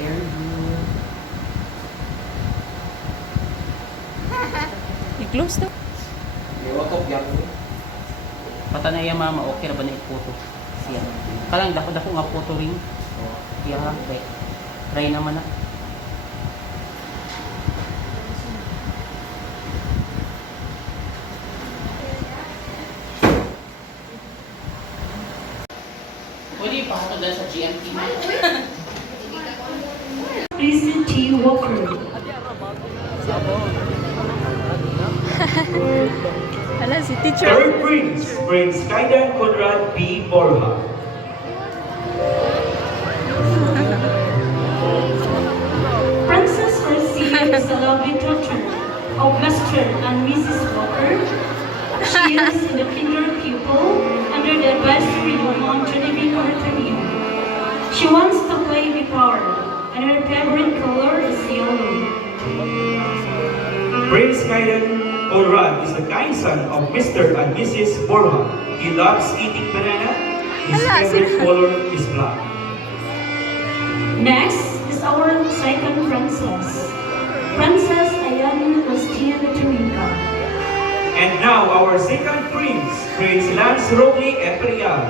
Very good. I-close daw. Iwatok yan. Patanay yung mama, okay na ba na i-photo? Siya. Kalang dako-dako nga photo ring. Kaya try naman na. Pwede pa ako dahil sa GMT mo. Kristen T. Walker. Hala, si teacher. Third Prince Kaidan Conrad P. Borja. Princess Garcia is a lovely daughter of Mr. and Mrs. Walker. She is in the kinder pupil under the advisory of Mount Genevieve Cartagena. She wants to play guitar, and her favorite color is yellow. Prince Kaidan Conrad is the kind son of Mr. and Mrs. Borja. He loves eating banana. His favorite color is black. Next is our second princess, Princess Ayani Christian Turinka. And now our second Prince, Prince Lance Robley Eprial.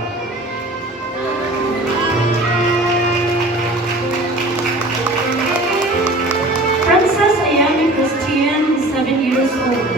Princess Ayani Christian is 7 years old.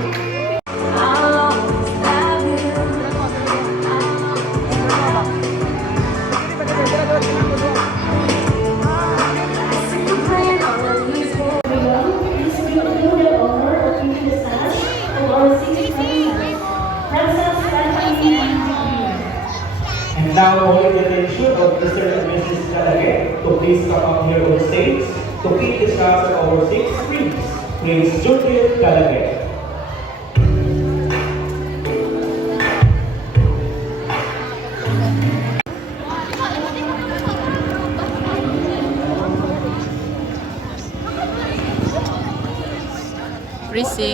And now calling the attention of Mr. and Mrs. Calage to please come up here on stage to keep the staff of our sixth Prince, Prince Judith Calage. Prissy.